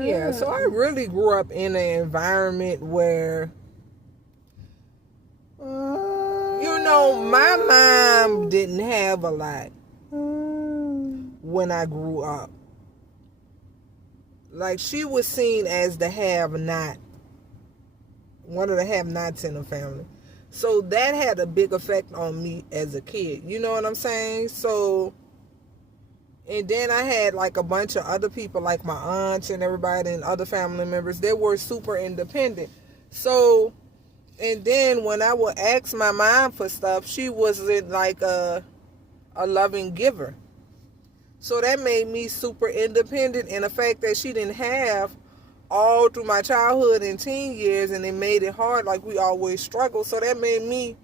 Yeah, so I really grew up in an environment where, my mom didn't have a lot when I grew up. Like, she was seen as the have-not, one of the have-nots in the family. So that had a big effect on me as a kid. You know what I'm saying? So, and then I had like a bunch of other people, like my aunts and everybody and other family members. They were super independent. So, and then when I would ask my mom for stuff, she wasn't like a loving giver. So that made me super independent, and the fact that she didn't have all through my childhood and teen years, and it made it hard, like we always struggle. So that made me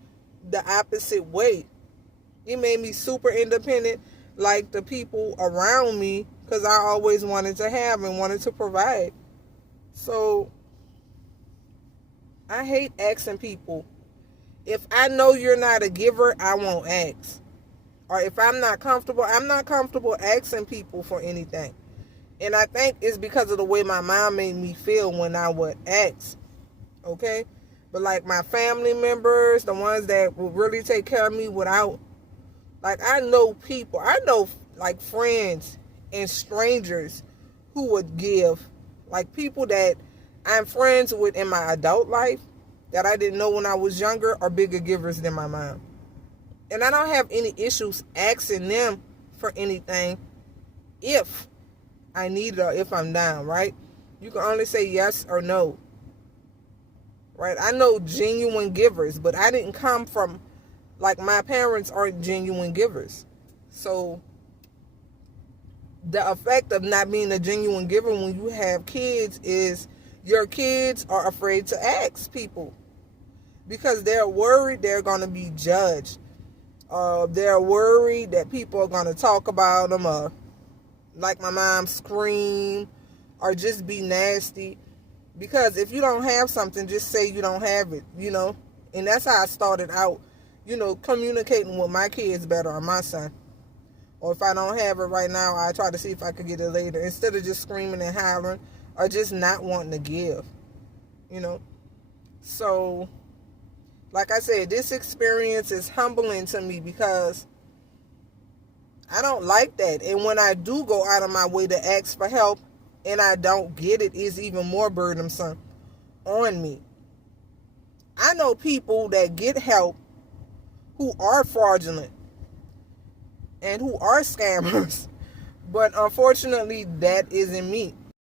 the opposite way. It made me super independent, like the people around me, because I always wanted to have and wanted to provide. So I hate asking people. If I know you're not a giver, I won't ask. Or if I'm not comfortable asking people for anything. And I think it's because of the way my mom made me feel when I would ask. Okay? But like my family members, the ones that will really take care of me without, like, I know like friends and strangers who would give. Like people that I'm friends with in my adult life that I didn't know when I was younger are bigger givers than my mom. And I don't have any issues asking them for anything if I need it or if I'm down, right? You can only say yes or no, right? I know genuine givers, but I didn't come from, like, my parents aren't genuine givers. So the effect of not being a genuine giver when you have kids is your kids are afraid to ask people because they're worried they're going to be judged. They're worried that people are going to talk about them, or like my mom, scream, or just be nasty. Because if you don't have something, just say you don't have it, And that's how I started out, communicating with my kids better, or my son. Or if I don't have it right now, I try to see if I could get it later, instead of just screaming and hollering or just not wanting to give, So, like I said, this experience is humbling to me because I don't like that. And when I do go out of my way to ask for help and I don't get it, it's even more burdensome on me. I know people that get help who are fraudulent and who are scammers. But unfortunately, that isn't me.